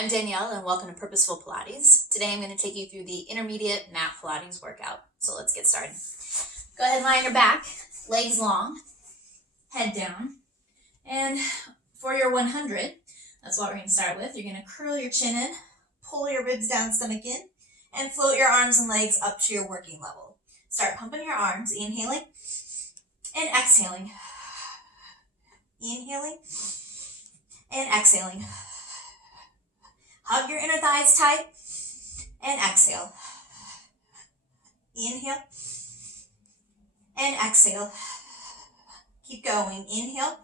I'm Danielle and welcome to Purposeful Pilates. Today I'm going to take you through the intermediate mat Pilates workout. So let's get started. Go ahead and lie on your back, legs long, head down. And for your 100, that's what we're going to start with. You're going to curl your chin in, pull your ribs down, stomach in, and float your arms and legs up to your working level. Start pumping your arms, inhaling and exhaling. Inhaling and exhaling. Hug your inner thighs tight and exhale. Inhale and exhale. Keep going. Inhale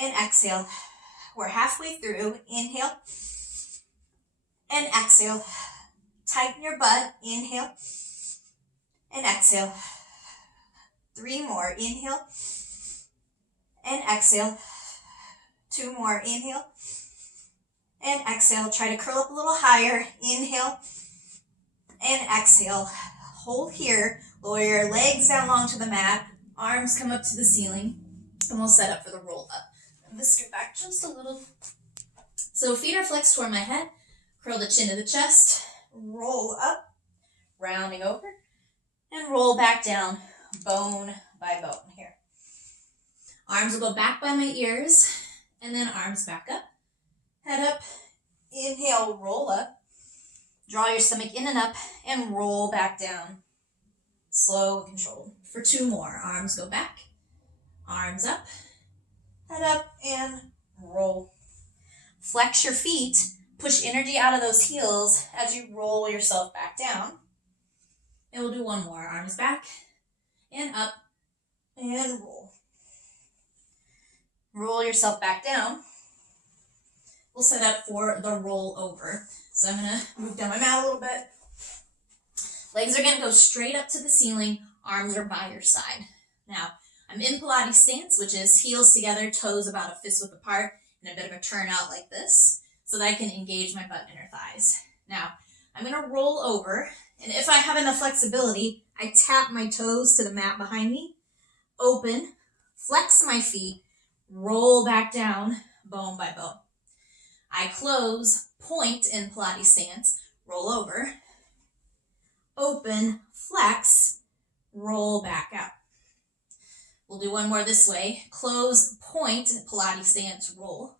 and exhale. We're halfway through. Inhale and exhale. Tighten your butt. Inhale and exhale. 3 more. Inhale and exhale. 2 more. Inhale and exhale. Try to curl up a little higher. Inhale and exhale. Hold here. Lower your legs down onto the mat. Arms come up to the ceiling. And we'll set up for the roll up. And this scoot back just a little. So feet are flexed toward my head. Curl the chin to the chest. Roll up. Rounding over. And roll back down. Bone by bone here. Arms will go back by my ears. And then arms back up. Head up, inhale, roll up, draw your stomach in and up, and roll back down. Slow and controlled. For 2 more, arms go back, arms up, head up, and roll. Flex your feet, push energy out of those heels as you roll yourself back down. And we'll do 1 more, arms back, and up, and roll. Roll yourself back down. We'll set up for the roll over. So I'm going to move down my mat a little bit. Legs are going to go straight up to the ceiling. Arms are by your side. Now, I'm in Pilates stance, which is heels together, toes about a fist width apart, and a bit of a turnout like this, so that I can engage my butt and inner thighs. Now, I'm going to roll over, and if I have enough flexibility, I tap my toes to the mat behind me, open, flex my feet, roll back down, bone by bone. I close, point in Pilates stance, roll over, open, flex, roll back out. We'll do 1 more this way. Close, point, Pilates stance, roll.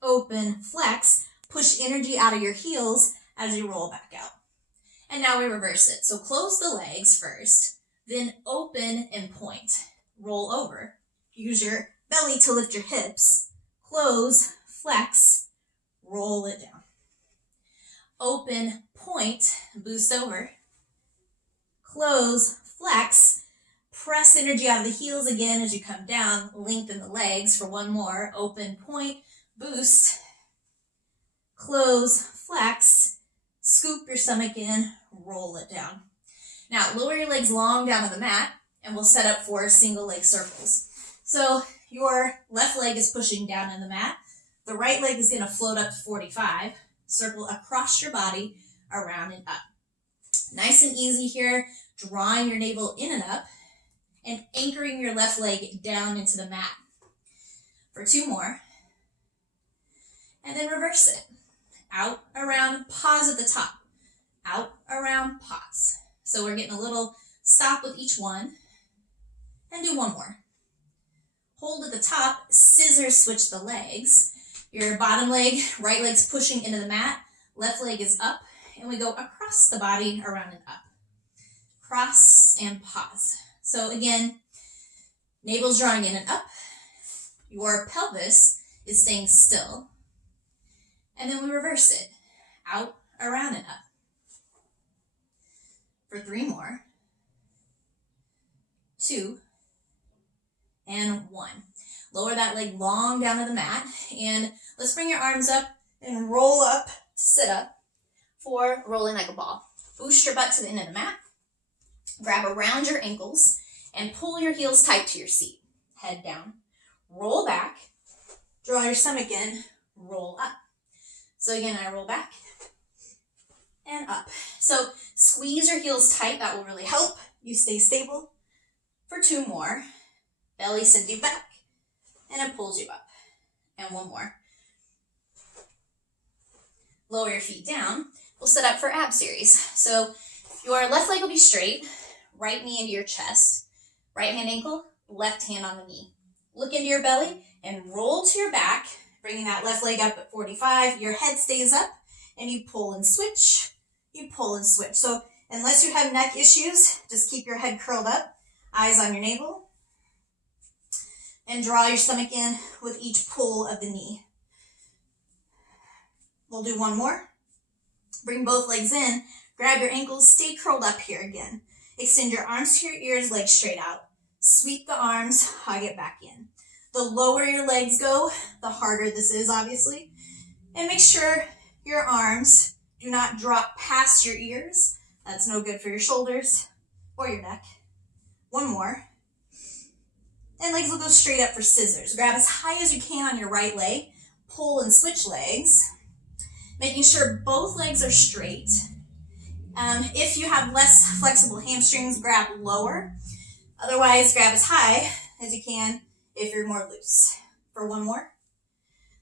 Open, flex, push energy out of your heels as you roll back out. And now we reverse it. So close the legs first, then open and point. Roll over. Use your belly to lift your hips. Close, flex, roll it down. Open, point, boost over. Close, flex, press energy out of the heels again as you come down. Lengthen the legs for 1 more. Open, point, boost. Close, flex, scoop your stomach in, roll it down. Now, lower your legs long down to the mat, and we'll set up for single leg circles. So your left leg is pushing down in the mat. The right leg is going to float up to 45, circle across your body, around and up. Nice and easy here, drawing your navel in and up, and anchoring your left leg down into the mat. For 2 more, and then reverse it. Out, around, pause at the top. Out, around, pause. So we're getting a little stop with each one, and do 1 more. Hold at the top, scissors switch the legs. Your bottom leg, right leg's pushing into the mat, left leg is up, and we go across the body, around and up. Cross and pause. So again, navel's drawing in and up. Your pelvis is staying still. And then we reverse it. Out, around, and up. For 3 more. 2. And 1. Lower that leg long down to the mat, and let's bring your arms up and roll up to sit up for rolling like a ball. Boost your butt to the end of the mat, grab around your ankles, and pull your heels tight to your seat. Head down, roll back, draw your stomach in, roll up. So again, I roll back and up. So squeeze your heels tight, that will really help you stay stable. For 2 more, belly sends you back, and it pulls you up. And 1 more. lower your feet down. We'll set up for ab series. So your left leg will be straight, right knee into your chest, right hand ankle, left hand on the knee. Look into your belly and roll to your back, bringing that left leg up at 45. Your head stays up and you pull and switch. You pull and switch. So unless you have neck issues, just keep your head curled up, eyes on your navel, and draw your stomach in with each pull of the knee. We'll do one more. Bring both legs in, grab your ankles, stay curled up here again. Extend your arms to your ears, legs straight out. Sweep the arms, hug it back in. The lower your legs go, the harder this is, obviously. And make sure your arms do not drop past your ears. That's no good for your shoulders or your neck. One more. And legs will go straight up for scissors. Grab as high as you can on your right leg. Pull and switch legs. Making sure both legs are straight. If you have less flexible hamstrings, grab lower. Otherwise, grab as high as you can if you're more loose. For one more.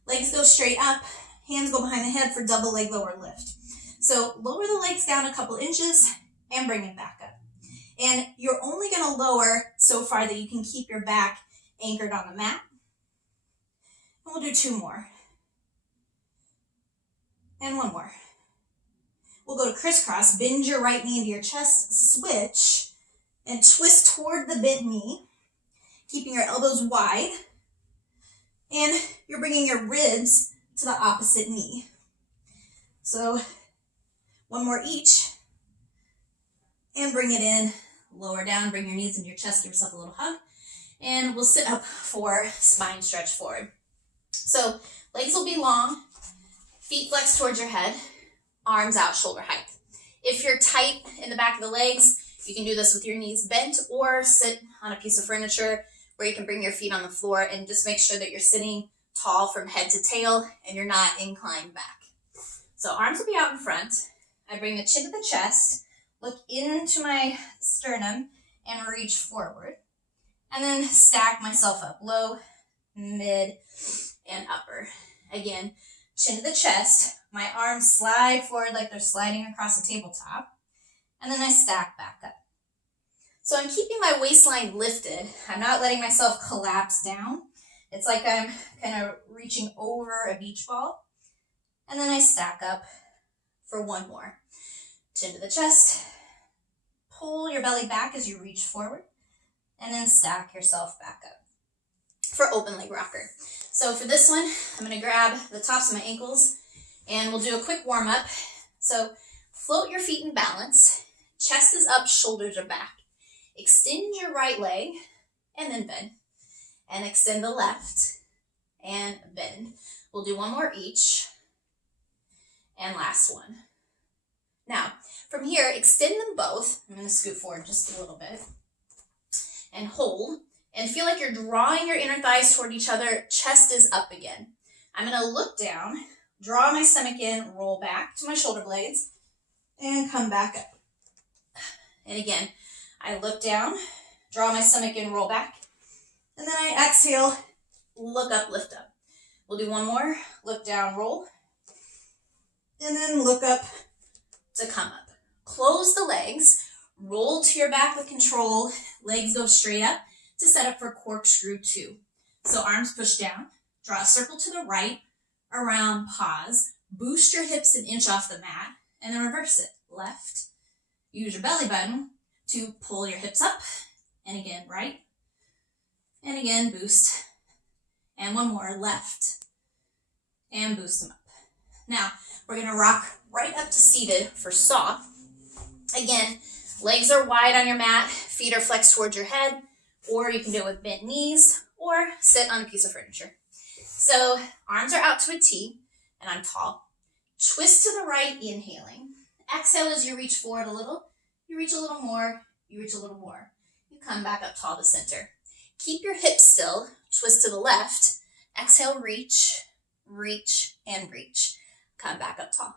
Legs go straight up. Hands go behind the head for double leg lower lift. So lower the legs down a couple inches and bring it back up. And you're only going to lower so far that you can keep your back anchored on the mat. And we'll do two more. And one more. We'll go to crisscross. Bend your right knee into your chest. Switch. And twist toward the bent knee. Keeping your elbows wide. And you're bringing your ribs to the opposite knee. So one more each. And bring it in. Lower down. Bring your knees into your chest. Give yourself a little hug. And we'll sit up for spine stretch forward. So legs will be long. Feet flex towards your head, arms out shoulder height. If you're tight in the back of the legs, you can do this with your knees bent or sit on a piece of furniture where you can bring your feet on the floor and just make sure that you're sitting tall from head to tail and you're not inclined back. So arms will be out in front. I bring the chin to the chest, look into my sternum and reach forward. And then stack myself up, low, mid, and upper. Again, chin to the chest, my arms slide forward like they're sliding across a tabletop, and then I stack back up. So I'm keeping my waistline lifted. I'm not letting myself collapse down. It's like I'm kind of reaching over a beach ball, and then I stack up for one more. Chin to the chest, pull your belly back as you reach forward, and then stack yourself back up for open leg rocker. So for this one, I'm going to grab the tops of my ankles and we'll do a quick warm up. So float your feet in balance. Chest is up, shoulders are back. Extend your right leg and then bend. And extend the left and bend. We'll do one more each. And last one. Now, from here, extend them both. I'm going to scoot forward just a little bit. And hold. And feel like you're drawing your inner thighs toward each other. Chest is up again. I'm going to look down, draw my stomach in, roll back to my shoulder blades, and come back up. And again, I look down, draw my stomach in, roll back, and then I exhale, look up, lift up. We'll do one more. Look down, roll, and then look up to come up. Close the legs, roll to your back with control, legs go straight up, to set up for corkscrew 2. So arms push down, draw a circle to the right, around, pause, boost your hips an inch off the mat, and then reverse it. Left, use your belly button to pull your hips up, and again, right, and again, boost, and one more, left, and boost them up. Now, we're gonna rock right up to seated for soft. Again, legs are wide on your mat, feet are flexed towards your head, or you can do it with bent knees, or sit on a piece of furniture. So arms are out to a T, and I'm tall. Twist to the right, inhaling. Exhale as you reach forward a little. You reach a little more, you reach a little more. You come back up tall to center. Keep your hips still. Twist to the left. Exhale, reach, reach, and reach. Come back up tall.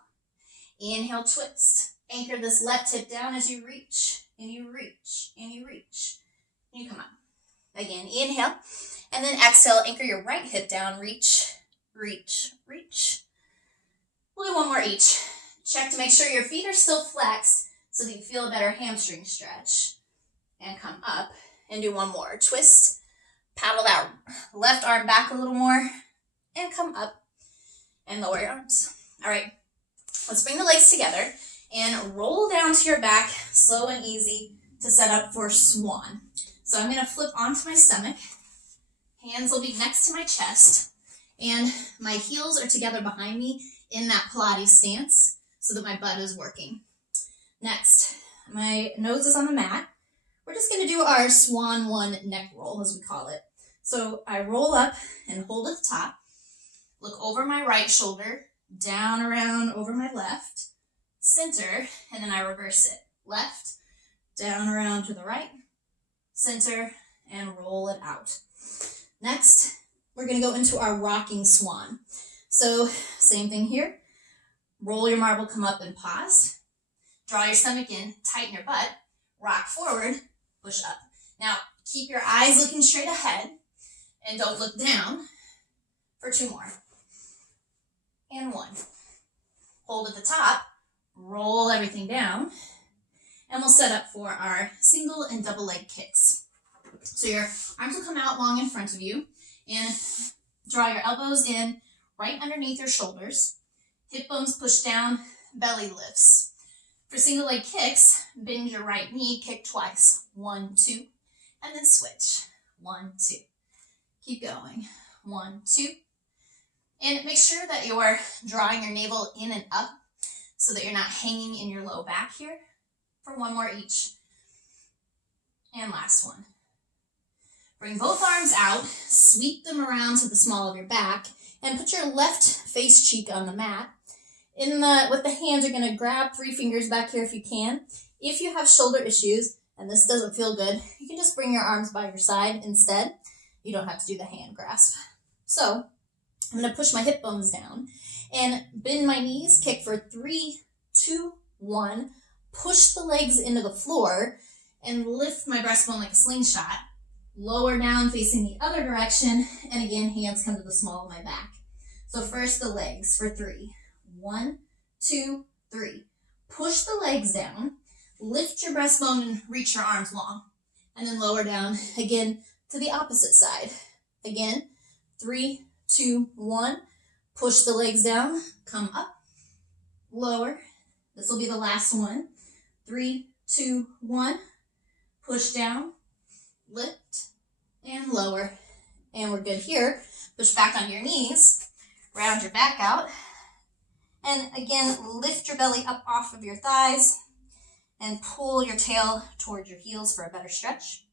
Inhale, twist. Anchor this left hip down as you reach, and you reach, and you reach. You come up. Again, inhale, and then exhale, anchor your right hip down, reach, reach, reach. We'll do one more each. Check to make sure your feet are still flexed so that you feel a better hamstring stretch. And come up and do one more. Twist, paddle that left arm back a little more, and come up and lower your arms. All right, let's bring the legs together and roll down to your back, slow and easy, to set up for swan. So I'm gonna flip onto my stomach. Hands will be next to my chest, and my heels are together behind me in that Pilates stance so that my butt is working. Next, my nose is on the mat. We're just gonna do our swan 1 neck roll, as we call it. So I roll up and hold at the top, look over my right shoulder, down around over my left, center, and then I reverse it. Left, down around to the right, center, and roll it out. Next, we're gonna go into our rocking swan. So same thing here. Roll your marble, come up and pause. Draw your stomach in, tighten your butt, rock forward, push up. Now, keep your eyes looking straight ahead and don't look down for 2 more. And 1. Hold at the top, roll everything down, and we'll set up for our single and double leg kicks. So your arms will come out long in front of you, and draw your elbows in right underneath your shoulders. Hip bones push down, belly lifts. For single leg kicks, bend your right knee, kick twice. 1, 2, and then switch. 1, 2. Keep going. 1, 2. And make sure that you're drawing your navel in and up so that you're not hanging in your low back here. For 1 more each. And last one. Bring both arms out, sweep them around to the small of your back, and put your left face cheek on the mat. With the hands, you're going to grab 3 fingers back here if you can. If you have shoulder issues and this doesn't feel good, you can just bring your arms by your side instead. You don't have to do the hand grasp. So I'm going to push my hip bones down and bend my knees, kick for 3, 2, 1. Push the legs into the floor and lift my breastbone like a slingshot. Lower down facing the other direction, and again, hands come to the small of my back. So first the legs for 3. 1, 2, 3. Push the legs down, lift your breastbone and reach your arms long, and then lower down again to the opposite side. Again, 3, 2, 1. Push the legs down, come up, lower. This will be the last one. 3, 2, 1. Push down, lift, and lower. And we're good here. Push back on your knees, round your back out. And again, lift your belly up off of your thighs and pull your tail towards your heels for a better stretch.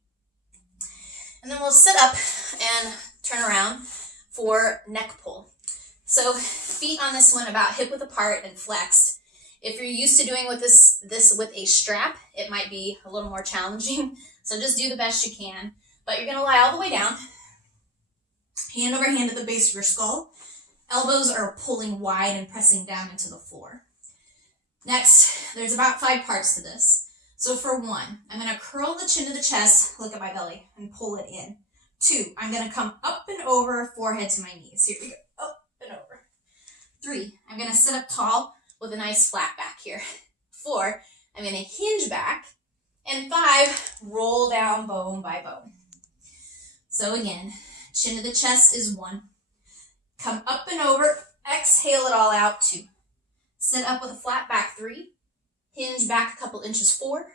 And then we'll sit up and turn around for neck pull. So feet on this one about hip width apart and flexed. If you're used to doing this with a strap, it might be a little more challenging. So just do the best you can. But you're going to lie all the way down, hand over hand at the base of your skull. Elbows are pulling wide and pressing down into the floor. Next, there's about 5 parts to this. So for 1, I'm going to curl the chin to the chest, look at my belly, and pull it in. 2, I'm going to come up and over, forehead to my knees. Here we go, up and over. 3, I'm going to sit up tall with a nice flat back here. 4, I'm going to hinge back. And 5, roll down bone by bone. So again, chin to the chest is 1. Come up and over, exhale it all out, 2. Sit up with a flat back, 3. Hinge back a couple inches, 4.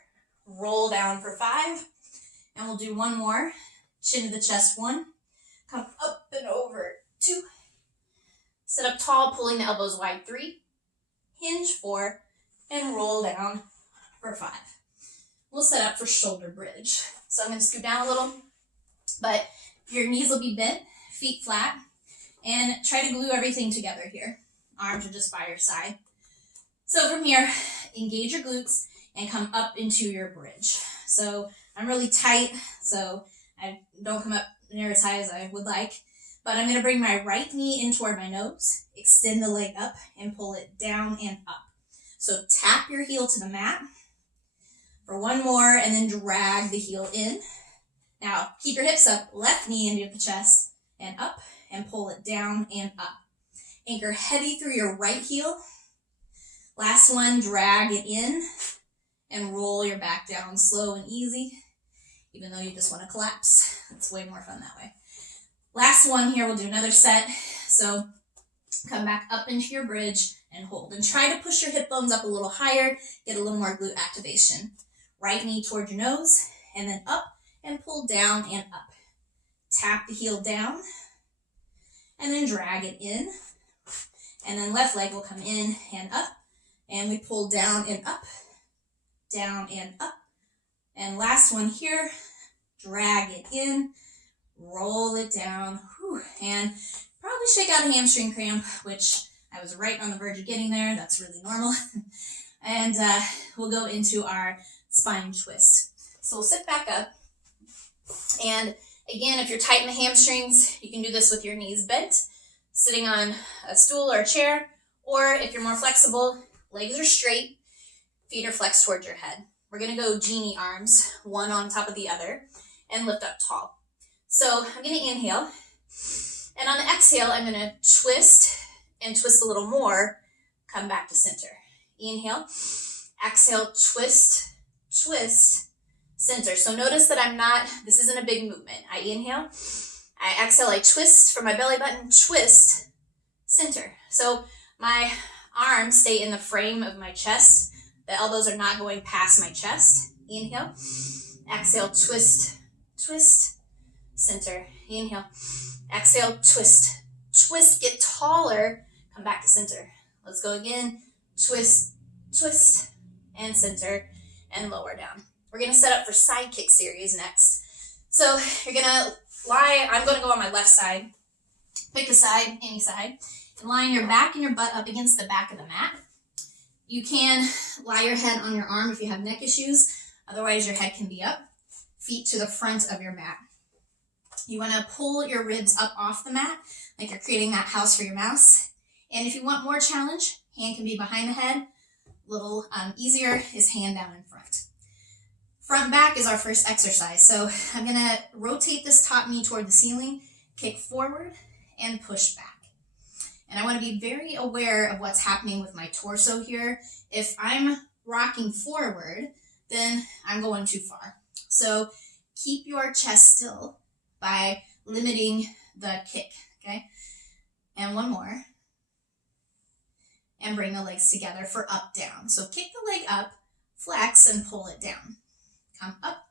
Roll down for 5. And we'll do 1 more. Chin to the chest, 1. Come up and over, 2. Sit up tall, pulling the elbows wide, 3. Hinge, 4. And roll down for 5. We'll set up for shoulder bridge. So I'm going to scoot down a little, but your knees will be bent, feet flat, and try to glue everything together here. Arms are just by your side. So from here, engage your glutes and come up into your bridge. So I'm really tight, so I don't come up near as high as I would like, but I'm going to bring my right knee in toward my nose, extend the leg up, and pull it down and up. So tap your heel to the mat for 1 more, and then drag the heel in. Now, keep your hips up, left knee into the chest, and up, and pull it down and up. Anchor heavy through your right heel, Last one, drag it in and roll your back down slow and easy, even though you just want to collapse. It's way more fun that way. Last one here, we'll do another set. So come back up into your bridge and hold. And try to push your hip bones up a little higher, get a little more glute activation. Right knee toward your nose, and then up and pull down and up. Tap the heel down, and then drag it in. And then left leg will come in and up, and we pull down and up, down and up. And last one here, drag it in, roll it down, and probably shake out a hamstring cramp, which I was right on the verge of getting there. That's really normal. And we'll go into our spine twist. So we'll sit back up. And again, if you're tight in the hamstrings, you can do this with your knees bent, sitting on a stool or a chair. Or if you're more flexible, legs are straight, feet are flexed towards your head. We're going to go genie arms, one on top of the other, and lift up tall. So I'm going to inhale. And on the exhale, I'm going to twist and twist a little more, come back to center. Inhale, exhale, twist, twist, center. So notice that this isn't a big movement. I inhale, I exhale, I twist from my belly button, twist, center. So my arms stay in the frame of my chest. The elbows are not going past my chest. Inhale, exhale, twist, twist, center. Inhale, exhale, twist, twist, get taller, come back to center. Let's go again, twist, twist, and center, and lower down. We're gonna set up for Sidekick series next. So you're gonna lie, I'm gonna go on my left side. Pick a side, any side, and line your back and your butt up against the back of the mat. You can lie your head on your arm if you have neck issues. Otherwise, your head can be up. Feet to the front of your mat. You wanna pull your ribs up off the mat, like you're creating that house for your mouse. And if you want more challenge, hand can be behind the head. A little easier is hand down in front. Front back is our first exercise. So I'm gonna rotate this top knee toward the ceiling, kick forward, and push back. And I wanna be very aware of what's happening with my torso here. If I'm rocking forward, then I'm going too far. So keep your chest still by limiting the kick, okay? And one more. And bring the legs together for up, down. So kick the leg up, flex, and pull it down. Come up,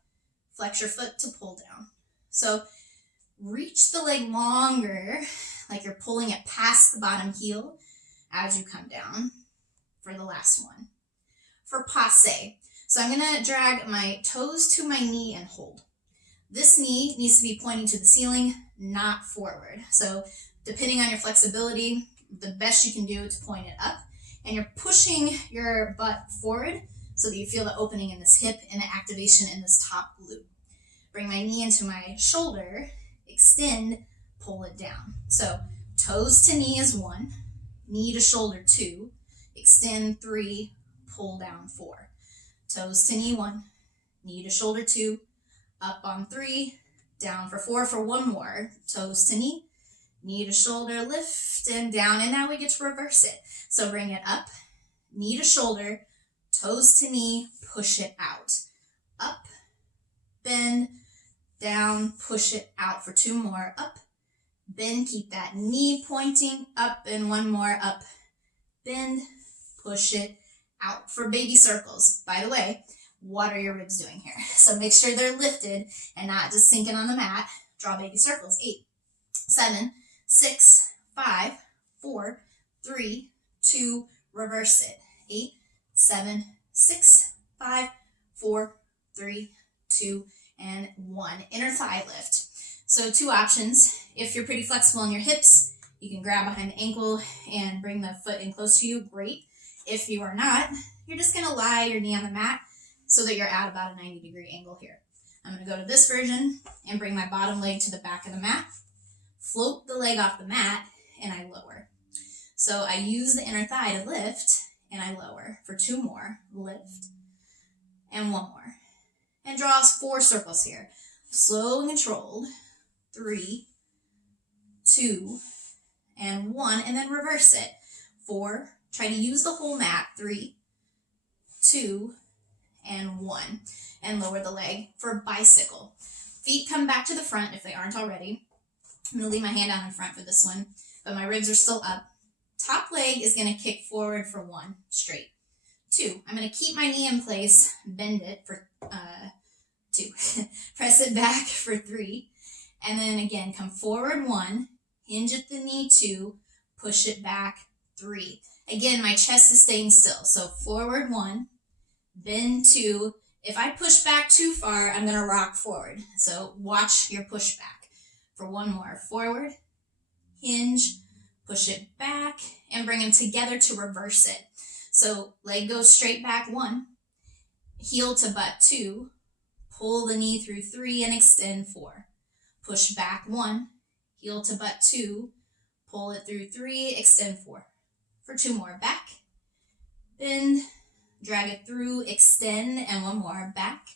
flex your foot to pull down. So reach the leg longer, like you're pulling it past the bottom heel as you come down for the last one. For passe, so I'm gonna drag my toes to my knee and hold. This knee needs to be pointing to the ceiling, not forward. So depending on your flexibility, the best you can do to point it up. And you're pushing your butt forward so that you feel the opening in this hip and the activation in this top glute. Bring my knee into my shoulder, extend, pull it down. So toes to knee is 1, knee to shoulder 2, extend 3, pull down 4. Toes to knee 1, knee to shoulder 2, up on 3, down for 4 for one more. Toes to knee to shoulder, lift and down, and now we get to reverse it. So bring it up, knee to shoulder, toes to knee, push it out. Up, bend, down, push it out for 2 more. Up, bend, keep that knee pointing, up, and 1 more. Up, bend, push it out for baby circles. By the way, what are your ribs doing here? So make sure they're lifted and not just sinking on the mat. Draw baby circles. 8, 7, 6, 5, 4, 3, 2, reverse it. 8, 7, 6, 5, 4, 3, 2, and 1. Inner thigh lift. So 2 options. If you're pretty flexible in your hips, you can grab behind the ankle and bring the foot in close to you. Great. If you are not, you're just going to lie your knee on the mat so that you're at about a 90-degree angle here. I'm going to go to this version and bring my bottom leg to the back of the mat. Float the leg off the mat, and I lower. So I use the inner thigh to lift, and I lower for 2 more. Lift, and 1 more. And draw 4 circles here. Slow and controlled. 3, 2, and 1, and then reverse it. 4, Try to use the whole mat. 3, 2, and 1. And lower the leg for bicycle. Feet come back to the front if they aren't already. I'm going to leave my hand out in front for this one, but my ribs are still up. Top leg is going to kick forward for 1, straight. 2, I'm going to keep my knee in place, bend it for 2. Press it back for 3. And then again, come forward 1, hinge at the knee 2, push it back 3. Again, my chest is staying still. So forward 1, bend 2. If I push back too far, I'm going to rock forward. So watch your push back. For 1 more, forward, hinge, push it back, and bring them together to reverse it. So leg goes straight back 1, heel to butt 2, pull the knee through 3 and extend 4. Push back 1, heel to butt 2, pull it through 3, extend 4. For 2 more, back, bend, drag it through, extend, and 1 more, back,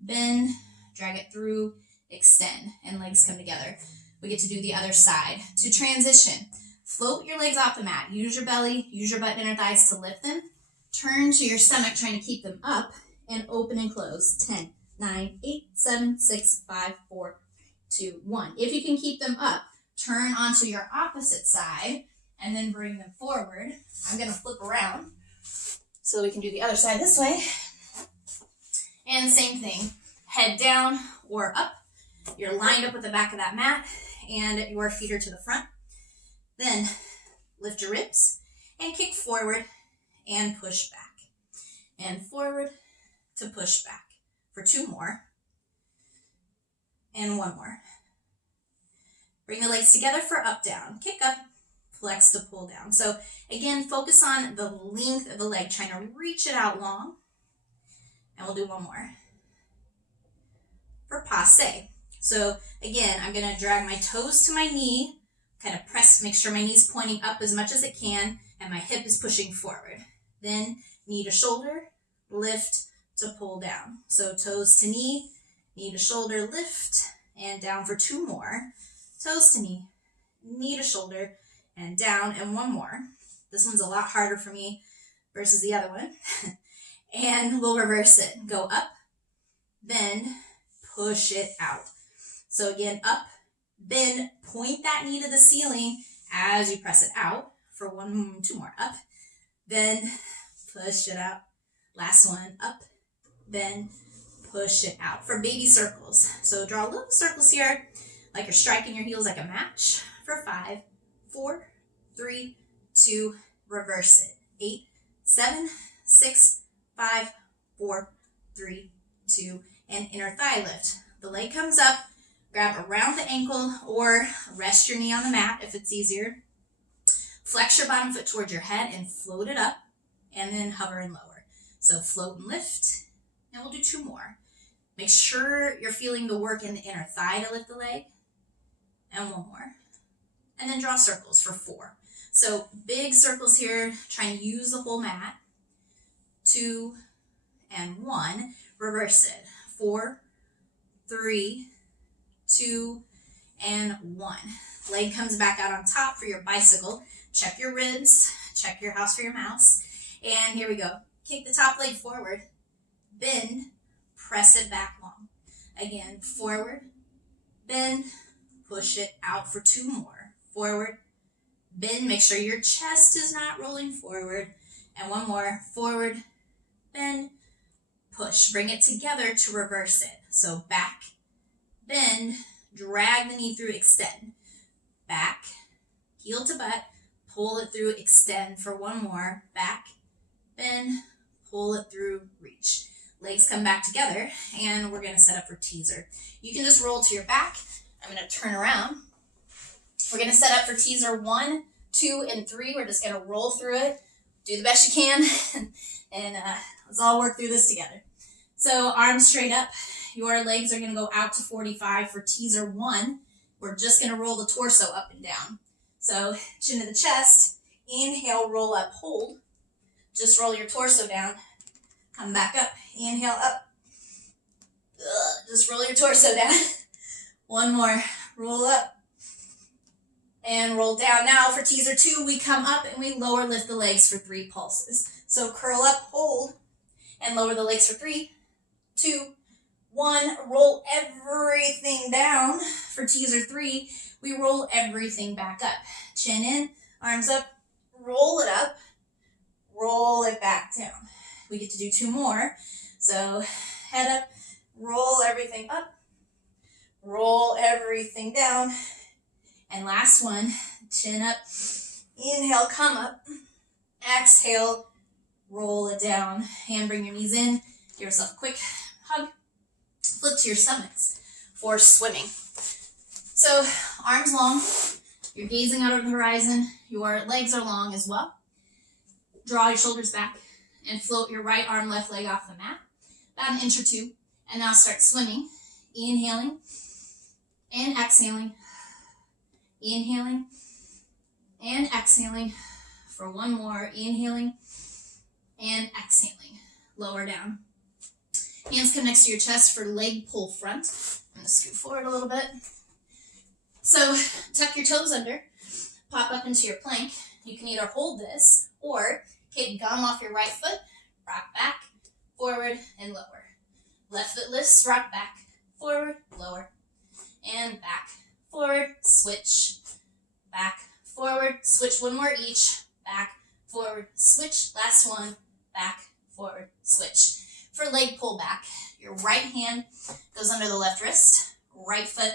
bend, drag it through, extend, and legs come together. We get to do the other side. To transition, float your legs off the mat. Use your belly, use your butt and inner thighs to lift them. Turn to your stomach, trying to keep them up, and open and close. 10, 9, 8, 7, 6, 5, 4, 2, 1. If you can keep them up, turn onto your opposite side, and then bring them forward. I'm going to flip around so we can do the other side this way. And same thing, head down or up. You're lined up with the back of that mat, and your feet are to the front. Then lift your ribs and kick forward and push back. And forward to push back. For 2 more. And 1 more. Bring the legs together for up, down. Kick up, flex to pull down. So again, focus on the length of the leg, trying to reach it out long. And we'll do 1 more. For passe. So again, I'm going to drag my toes to my knee, kind of press, make sure my knee's pointing up as much as it can, and my hip is pushing forward. Then knee to shoulder, lift to pull down. So toes to knee to shoulder, lift, and down for 2 more. Toes to knee to shoulder, and down, and 1 more. This one's a lot harder for me versus the other one. And we'll reverse it. Go up, bend, push it out. So again, up, bend, point that knee to the ceiling as you press it out. For 2 more, up, bend, push it out. Last one, up, bend, push it out. For baby circles. So draw little circles here, like you're striking your heels like a match. For 5, 4, 3, 2, reverse it. 8, 7, 6, 5, 4, 3, 2, and inner thigh lift. The leg comes up, grab around the ankle or rest your knee on the mat if it's easier. Flex your bottom foot towards your head and float it up, and then hover and lower. So float and lift, and we'll do 2 more. Make sure you're feeling the work in the inner thigh to lift the leg, and 1 more. And then draw circles for 4. So big circles here, trying to use the whole mat. 2 and 1, reverse it. 4, 3, 2, and 1. Leg comes back out on top for your bicycle. Check your ribs, check your house for your mouse. And here we go. Kick the top leg forward, bend, press it back long. Again, forward, bend, push it out for 2 more. Forward, bend, make sure your chest is not rolling forward. And 1 more, forward, bend, push. Bring it together to reverse it. So back, bend, drag the knee through, extend. Back, heel to butt, pull it through, extend for 1 more. Back, bend, pull it through, reach. Legs come back together, and we're going to set up for teaser. You can just roll to your back. I'm going to turn around. We're going to set up for teaser 1, 2, and 3. We're just going to roll through it. Do the best you can, and let's all work through this together. So arms straight up. Your legs are going to go out to 45 for teaser 1. We're just going to roll the torso up and down. So chin to the chest. Inhale, roll up, hold. Just roll your torso down. Come back up. Inhale, up. Just roll your torso down. 1 more. Roll up. and roll down. Now for teaser 2, we come up and we lower lift the legs for 3 pulses. So curl up, hold, and lower the legs for 3, 2, 1. Roll everything down. For teaser 3, we roll everything back up. Chin in, arms up, roll it up, roll it back down. We get to do 2 more. So head up, roll everything up, roll everything down. And last one, chin up, inhale, come up, exhale, roll it down. And bring your knees in, give yourself a quick hug, flip to your stomachs for swimming. So arms long, you're gazing out over the horizon, your legs are long as well. Draw your shoulders back and float your right arm, left leg off the mat, about 1 inch or 2. And now start swimming, inhaling and exhaling. Inhaling and exhaling for 1 more. Inhaling and exhaling. Lower down. Hands come next to your chest for leg pull front. I'm going to scoot forward a little bit. So tuck your toes under. Pop up into your plank. You can either hold this or kick gum off your right foot. Rock back, forward, and lower. Left foot lifts, rock back, forward, lower, and back. Forward, switch, back, forward, switch. 1 more each, back, forward, switch. Last one, back, forward, switch. For leg pull back, your right hand goes under the left wrist, right foot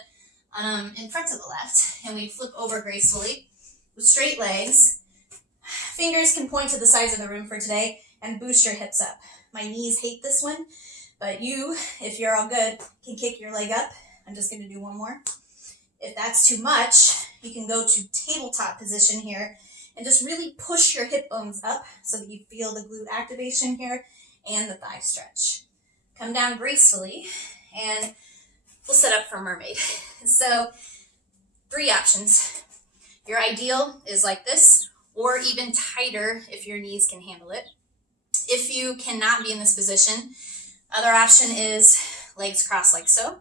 in front of the left, and we flip over gracefully with straight legs. Fingers can point to the sides of the room for today and boost your hips up. My knees hate this one, but you, if you're all good, can kick your leg up. I'm just going to do 1 more. If that's too much, you can go to tabletop position here and just really push your hip bones up so that you feel the glute activation here and the thigh stretch. Come down gracefully and we'll set up for mermaid. So 3 options. Your ideal is like this, or even tighter if your knees can handle it. If you cannot be in this position, other option is legs crossed like so,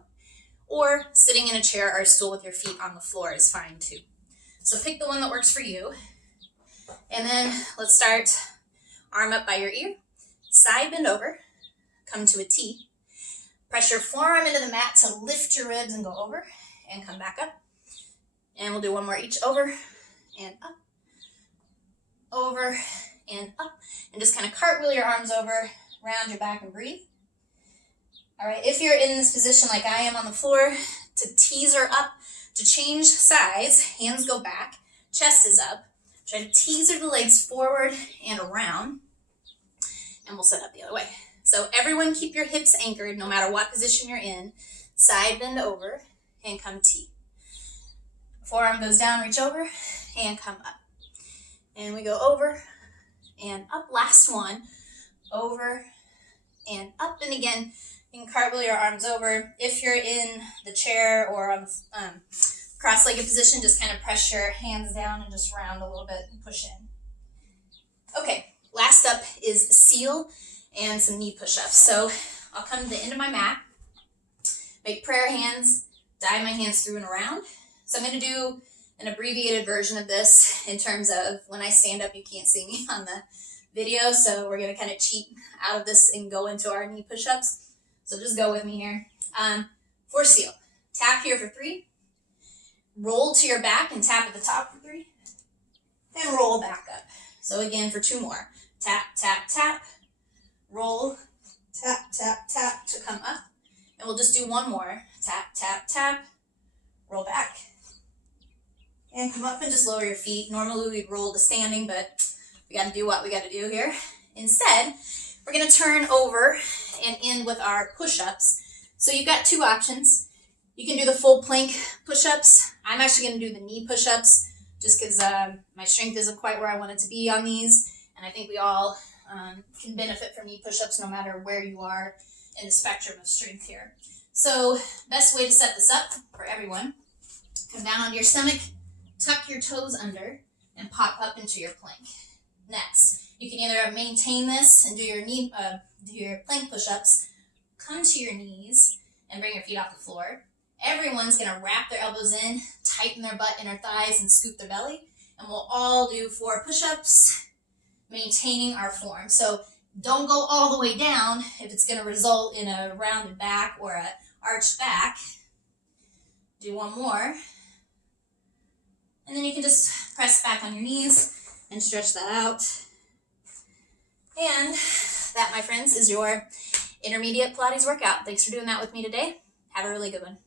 or sitting in a chair or a stool with your feet on the floor is fine too. So pick the one that works for you. And then let's start arm up by your ear, side bend over, come to a T. Press your forearm into the mat to lift your ribs and go over and come back up. And we'll do 1 more each, over and up, over and up. And just kind of cartwheel your arms over, round your back and breathe. All right, if you're in this position like I am on the floor, to teaser up, to change sides, hands go back, chest is up. Try to teaser the legs forward and around, and we'll set up the other way. So everyone keep your hips anchored no matter what position you're in. Side bend over and come T. Forearm goes down, reach over, and come up. And we go over and up. Last one, over and up. And again, you can cartwheel your arms over. If you're in the chair or on the cross-legged position, just kind of press your hands down and just round a little bit and push in. Okay, last up is seal and some knee push-ups. So I'll come to the end of my mat, make prayer hands, dive my hands through and around. So I'm going to do an abbreviated version of this in terms of when I stand up, you can't see me on the video. So we're going to kind of cheat out of this and go into our knee push-ups. So just go with me here. For seal, tap here for 3, roll to your back and tap at the top for 3, and roll back up. So again for 2 more. Tap, tap, tap, roll, tap, tap, tap to come up. And we'll just do 1 more. Tap, tap, tap, roll back. And come up and just lower your feet. Normally we'd roll to standing, but we got to do what we got to do here. Instead, we're going to turn over and end with our push-ups. So you've got 2 options. You can do the full plank push-ups. I'm actually going to do the knee push-ups just because my strength isn't quite where I want it to be on these. And I think we all can benefit from knee push-ups no matter where you are in the spectrum of strength here. So best way to set this up for everyone, come down onto your stomach, tuck your toes under, and pop up into your plank. Next, you can either maintain this and do your plank push-ups, come to your knees and bring your feet off the floor, Everyone's gonna wrap their elbows in, tighten their butt, inner thighs, and scoop their belly. And we'll all do 4 push-ups, maintaining our form. So don't go all the way down if it's gonna result in a rounded back or a arched back. Do 1 more. And then you can just press back on your knees and stretch that out. And that, my friends, is your intermediate Pilates workout. Thanks for doing that with me today. Have a really good one.